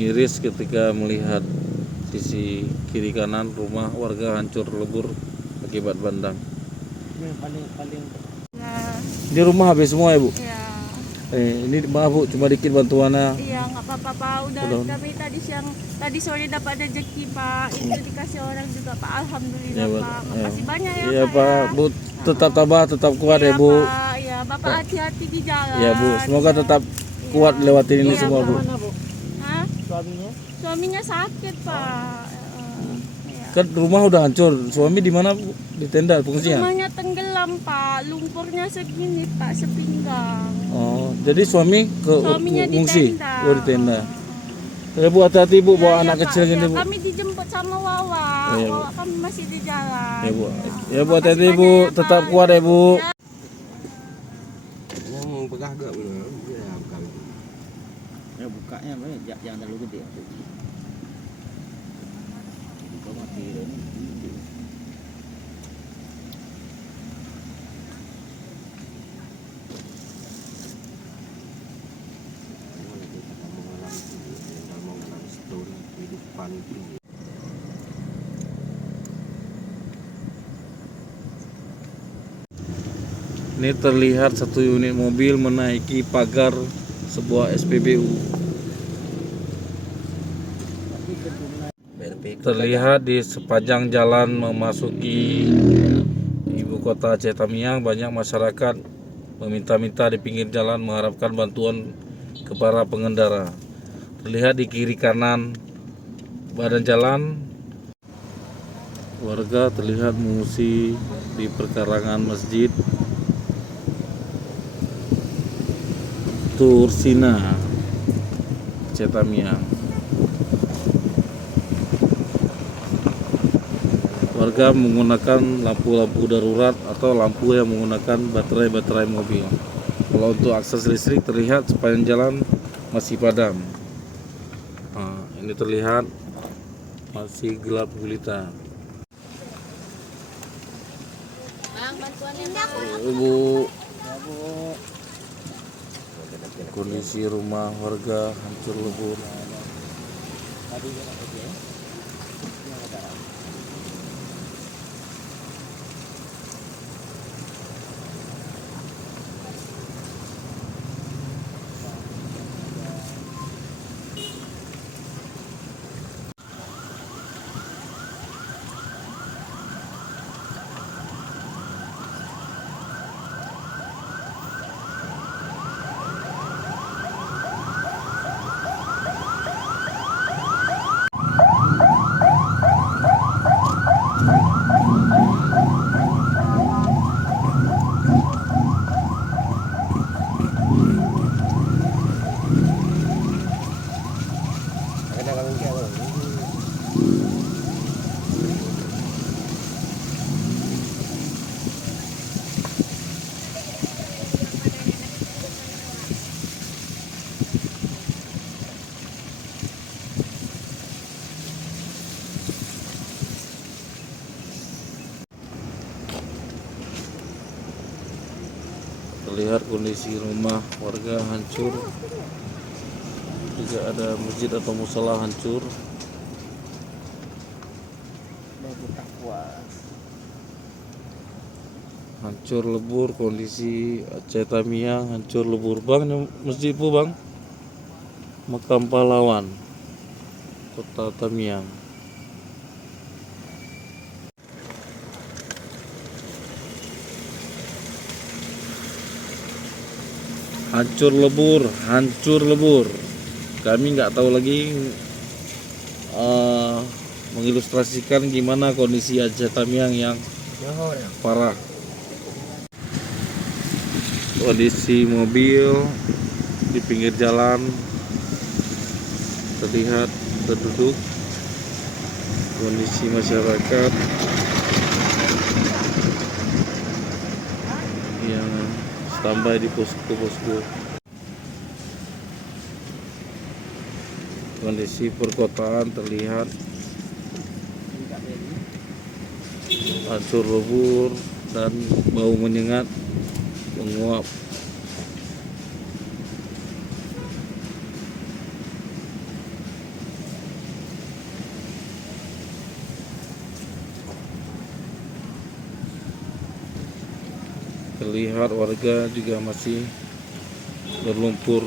miris ketika melihat sisi kiri kanan rumah warga hancur lebur akibat bandang. Yang paling Nah, Di rumah habis semua ya Bu? ya. Ini maaf Bu, cuma dikit bantuannya. Iya, nggak apa-apa Pak. Udah kami tadi sore dapat rezeki Pak. Itu dikasih orang juga Pak. Alhamdulillah Ya, Pak. Makasih banyak ya Iya Pak. Pak, Bu tetap tabah, tetap kuat ya Bu. Pak. Ya, Bapak hati-hati di jalan. Ya Bu, semoga tetap kuat lewatin ini Iya, semua Pak. Bu. mana Bu? Hah? Suaminya? Suaminya sakit Pak. Iya. Kan rumah udah hancur, suami di mana Bu? Di tenda pengungsian? Rumahnya tenggelam Pak. Lumpurnya segini Pak, sepinggang. Oh, jadi suami ke Suaminya di ngungsi? tenda. Oh di tenda. Ya Bu, hati-hati Bu, bawa anak Pak, kecil gini Bu. Kami dijemput sama Wawa. Iya, Bu. Wawa kami masih di jalan. Ya Bu, ya Bu, hati-hati Bu, tetap kuat ya Bu. Ya. Yang pegah gak bener, ya bukan. Ya bukanya jangan terlalu gede. Kau mati ini. Kehidupan itu. Ini terlihat satu unit mobil menaiki pagar sebuah SPBU. Terlihat di sepanjang jalan memasuki ibu kota Aceh Tamiang, banyak masyarakat meminta-minta di pinggir jalan mengharapkan bantuan ke para pengendara. Terlihat di kiri kanan badan jalan, warga terlihat mengungsi di perkarangan masjid Tursina, Aceh Tamiang. Warga menggunakan lampu-lampu darurat atau lampu yang menggunakan baterai mobil. Kalau untuk akses listrik terlihat sepanjang jalan masih padam. Nah, ini terlihat masih gelap gulita. Ibu, kondisi rumah warga hancur lebur. Terlihat kondisi rumah warga hancur, juga ada masjid atau musola hancur. Hancur lebur kondisi Aceh Tamiang, hancur lebur bang. Masjid bu bang, makam pahlawan kota Tamiang. Hancur lebur. Kami nggak tahu lagi mengilustrasikan gimana kondisi Aceh Tamiang yang parah. Kondisi mobil di pinggir jalan terlihat terduduk. Kondisi masyarakat yang standby di posko-posko. Kondisi perkotaan terlihat hancur lebur dan bau menyengat menguap. Terlihat warga juga masih berlumpur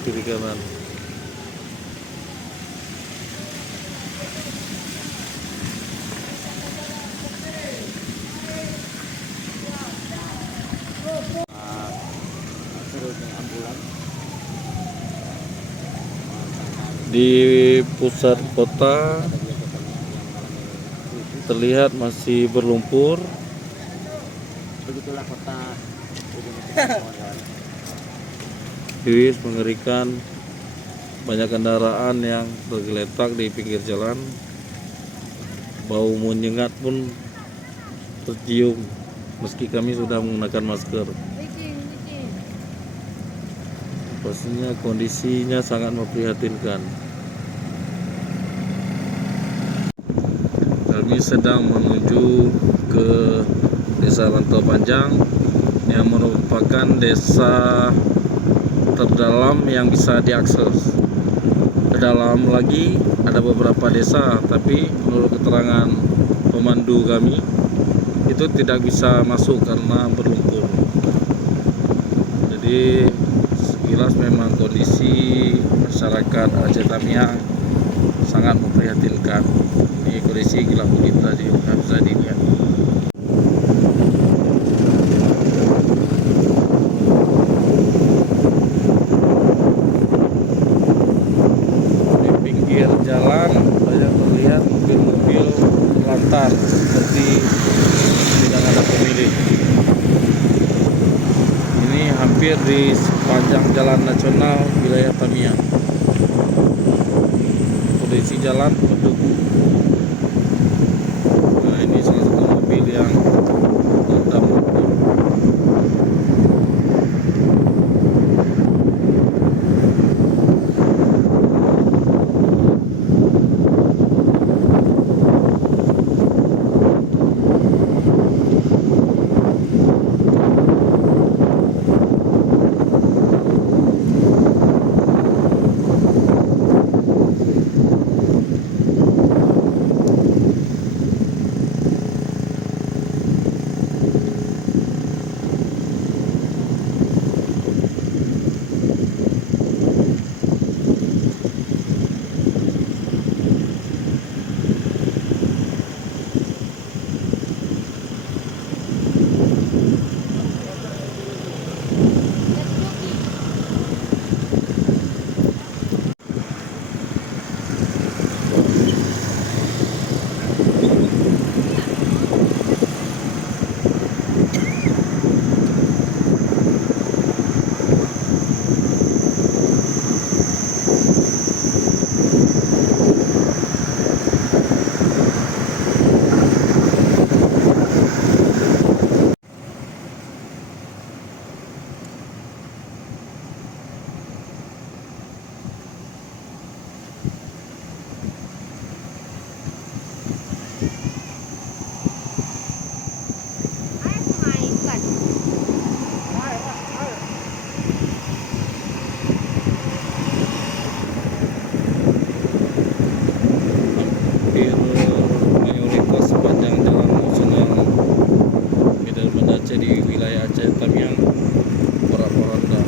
kiri kanan. Serunya ambulan. Di pusat kota Ada juga katanya yang mengalami krisis. terlihat masih berlumpur. Begitulah kota ujung kawan-kawan. Hiris mengerikan, banyak kendaraan yang tergeletak di pinggir jalan. Bau menyengat pun tercium meski kami sudah menggunakan masker. Pastinya kondisinya sangat memprihatinkan. Kami sedang menuju ke Desa Rantau Panjang yang merupakan desa terdalam yang bisa diakses. Ke dalam lagi ada beberapa desa, tapi menurut keterangan pemandu kami itu tidak bisa masuk karena berlumpur. Jadi sekilas memang kondisi masyarakat Aceh Tamiang sangat memprihatinkan. Ini kondisi gelap gulita juga bisa dilihat. Di pinggir jalan banyak terlihat mobil-mobil terlantar seperti tidak ada pemilik. Ini hampir di sepanjang jalan nasional wilayah Tamiang. Kondisi jalan penuh. Nah, ini salah satu mobil yang terendam lumpur. Mayoritas sepanjang jalan nasional Medan Banda Aceh di wilayah Aceh Tamiang porak-poranda.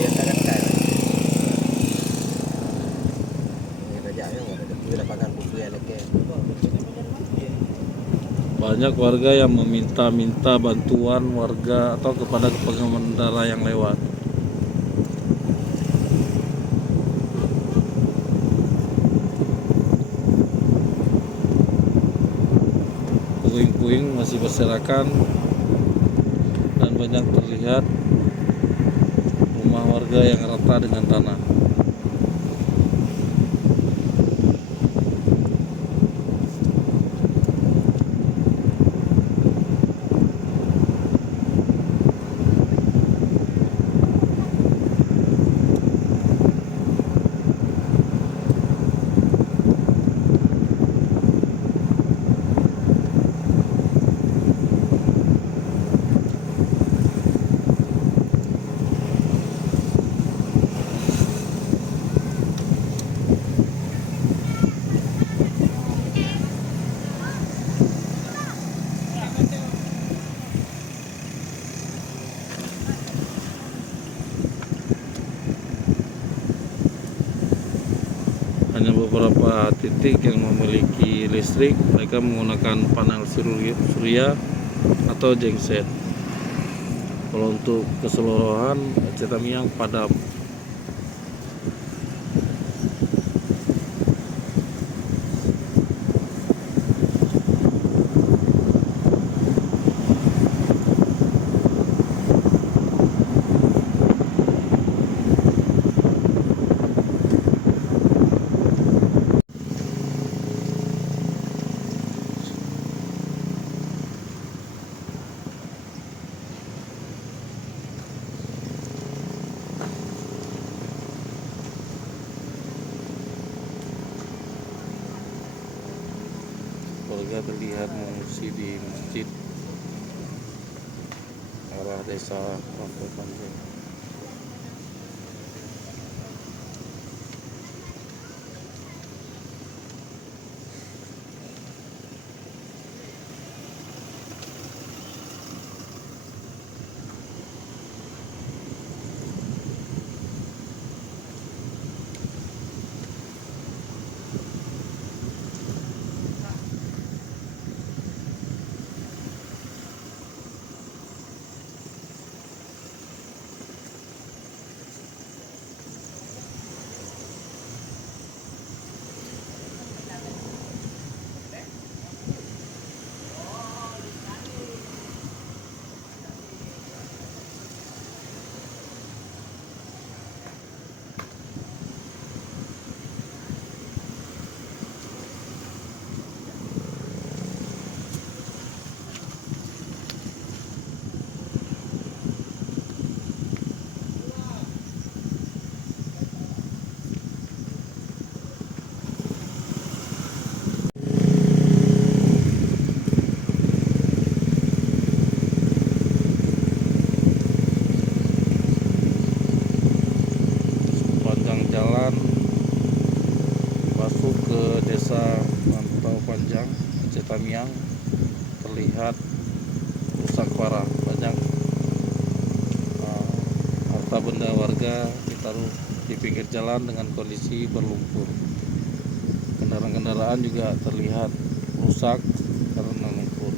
Biasa kan kayak kita jangan nggak ada kita pakai buku yang leke. Banyak warga yang meminta-minta bantuan warga atau kepada pengendara yang lewat. Puing-puing masih berserakan dan banyak terlihat rumah warga yang rata dengan tanah. beberapa titik yang memiliki listrik mereka menggunakan panel surya atau genset. Kalau untuk keseluruhan Aceh Tamiang padam. Warga terlihat mengungsi di masjid arah desa Pantai Panjang. Sepanjang jalan masuk ke desa Pantau Panjang, Aceh Tamiang terlihat rusak parah. Banyak harta benda warga ditaruh di pinggir jalan dengan kondisi berlumpur. Kendaraan-kendaraan juga terlihat rusak karena lumpur.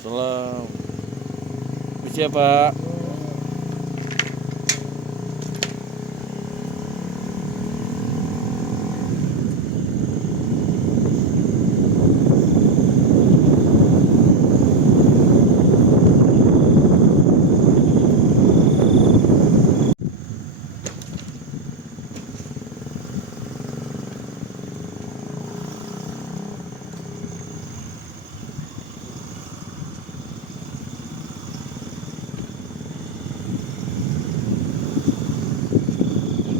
Salam. Siapa?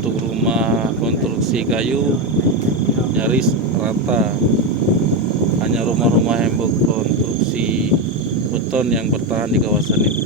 Untuk rumah konstruksi kayu nyaris rata, hanya rumah-rumah yang berkonstruksi beton yang bertahan di kawasan ini.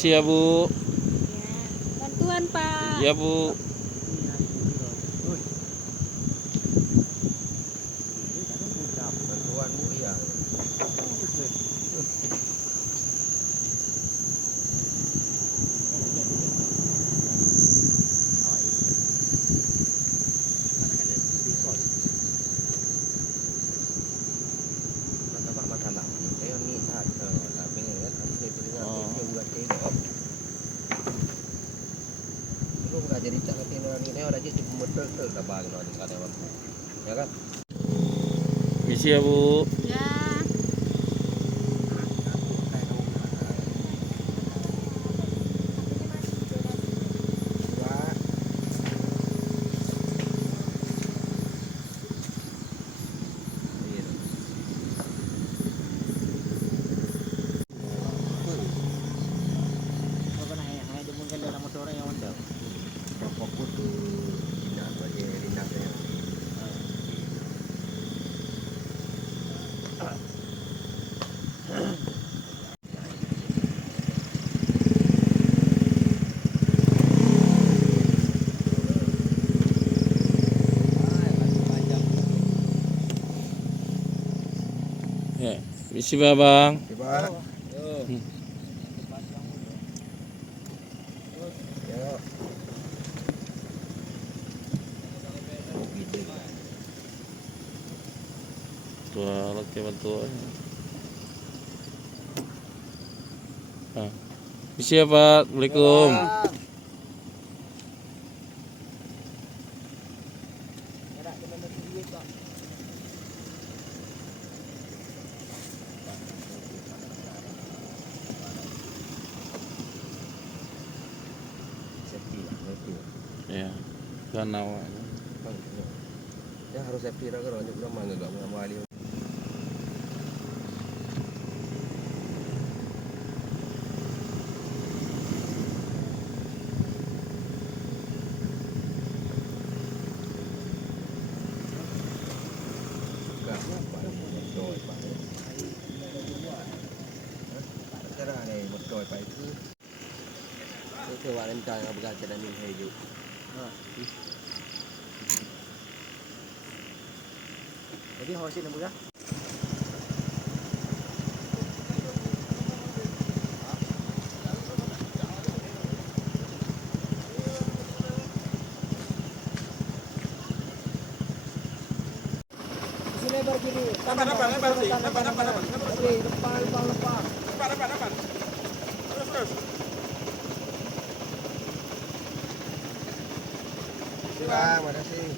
Misi ya Bu. Ya. Bantuan Pak. Ya Bu. Bantuan Bu iya. Mata Pak mata lah. Kayak ni tak tapi kan aku berinya dia buat tengok. Belum enggak jadi tak kata orang ni orang jadi betul-betul kabar orang ni kada waktu. Ya kan? Misi ya Bu. Ya. Kau kena hai dia mungkin dalam motor yang onda. Fokus tu dinas bagi dinas dia. Ya, misi Babang. Coba. Yo. Tuh alat bantuan. Ah. Misi ya Pak. Assalamualaikum. Safety lah, safety. Ya. Danau. Ya harus safety lah kalau juga mangga gak mau mali. Cara này một rồi phải cứ bạn em trai gặp gà cho nên mình hay dụ. Jadi hosin yang buka. Sini lebar kiri. Lebar sih. Lebar. Bang, makasih.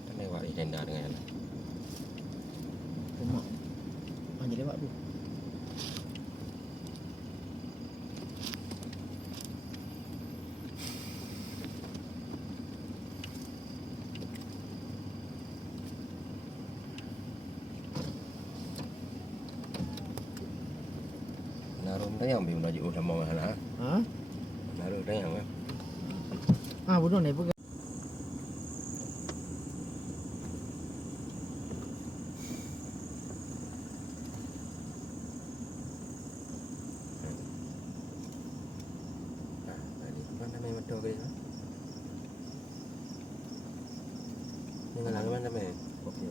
Kan lewat di tenda dengan Rumah. Hanya lewat tu. naruh tayang bi udah udah mau hana. Ha? Naruh tayang kan. Ah, bodoh ni buka. Nah, tadi mana main motor kali ha? Ni mana mana main? Okey.